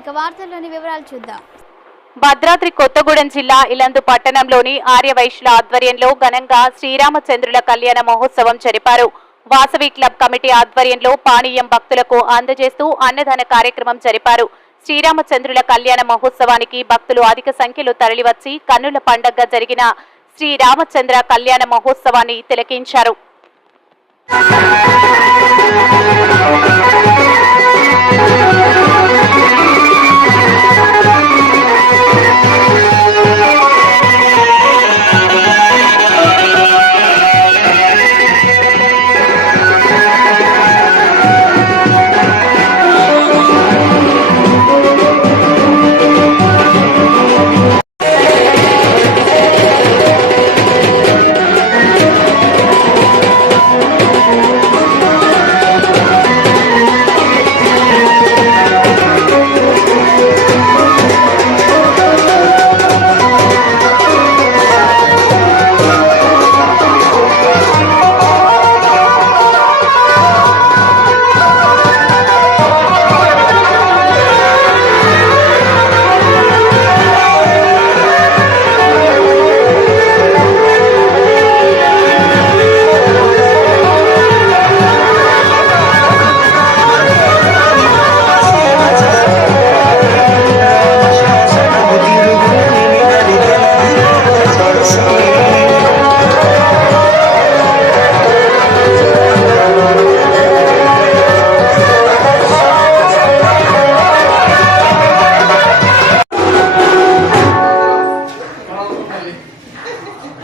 ఇక వార్తల్లోని వివరాలు చూద్దాం. భద్రాద్రి కొత్తగూడెం జిల్లా ఇలందు పట్టణంలోని ఆర్యవైశ్యుల ఆధ్వర్యంలో ఘనంగా శ్రీరామచంద్రుల కళ్యాణ మహోత్సవం జరిపారు. వాసవి క్లబ్ కమిటీ ఆధ్వర్యంలో పానీయం భక్తులకు అందజేస్తూ అన్నదాన కార్యక్రమం జరిపారు. శ్రీరామచంద్రుల కళ్యాణ మహోత్సవానికి భక్తులు అధిక సంఖ్యలో తరలివచ్చి కన్నుల పండగగా జరిగిన శ్రీరామచంద్ర కళ్యాణ మహోత్సవాన్ని తిలకించారు.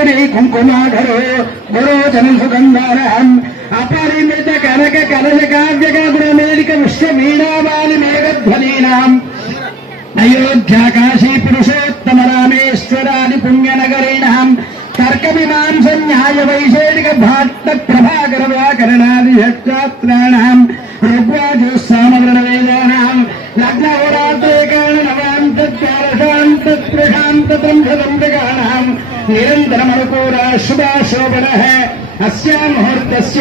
కస్తూరి కుంకుమాధరో గురోచన సుగంధారహం అపరిమిత కనక కలశ కావ్యక గుణమేలిక విశ్వమీనామాలి మేఘధ్వనీనాం. అయోధ్యా కాశీ పురుషోత్తమ రామేశ్వరాది పుణ్యనగరీణాం. తర్క మీమాంస న్యాయ వైశేషిక భాట్ట ప్రభాకర వ్యాకరణాది షట్శాస్త్రాణాం ఋగ్వాజు సామగ్రణ వేదానాం లగ్నహోరాత్రేకాణ నవాంతాంత ప్రశాంత తంత్రతంత్రకాణాం నిరంతరమనుకూల శుభాశోభన. అస్యా ముహూర్తస్య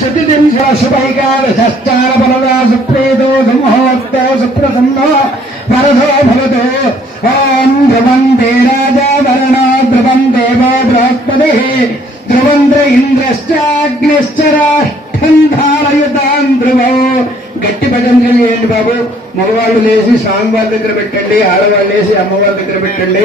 శతిదింశ శుభైకాదశాల ఫలదా సుప్రీతో సుముహూర్త సుప్రసన్నో వరదో భవతు. ఓం ధ్రువం దే రాజా వరణో ధ్రువం దేవో బృహస్పతి ధ్రువంద్ర ఇంద్రశ్చాగ్నిశ్చరాష్టం ధారయుతాం ధ్రువో. గట్టి భజనలు చేయండి బాబు. మగవాళ్ళు లేచి స్వామివారి దగ్గర పెట్టండి ఆడవాళ్ళు లేచి అమ్మవారి దగ్గర పెట్టండి.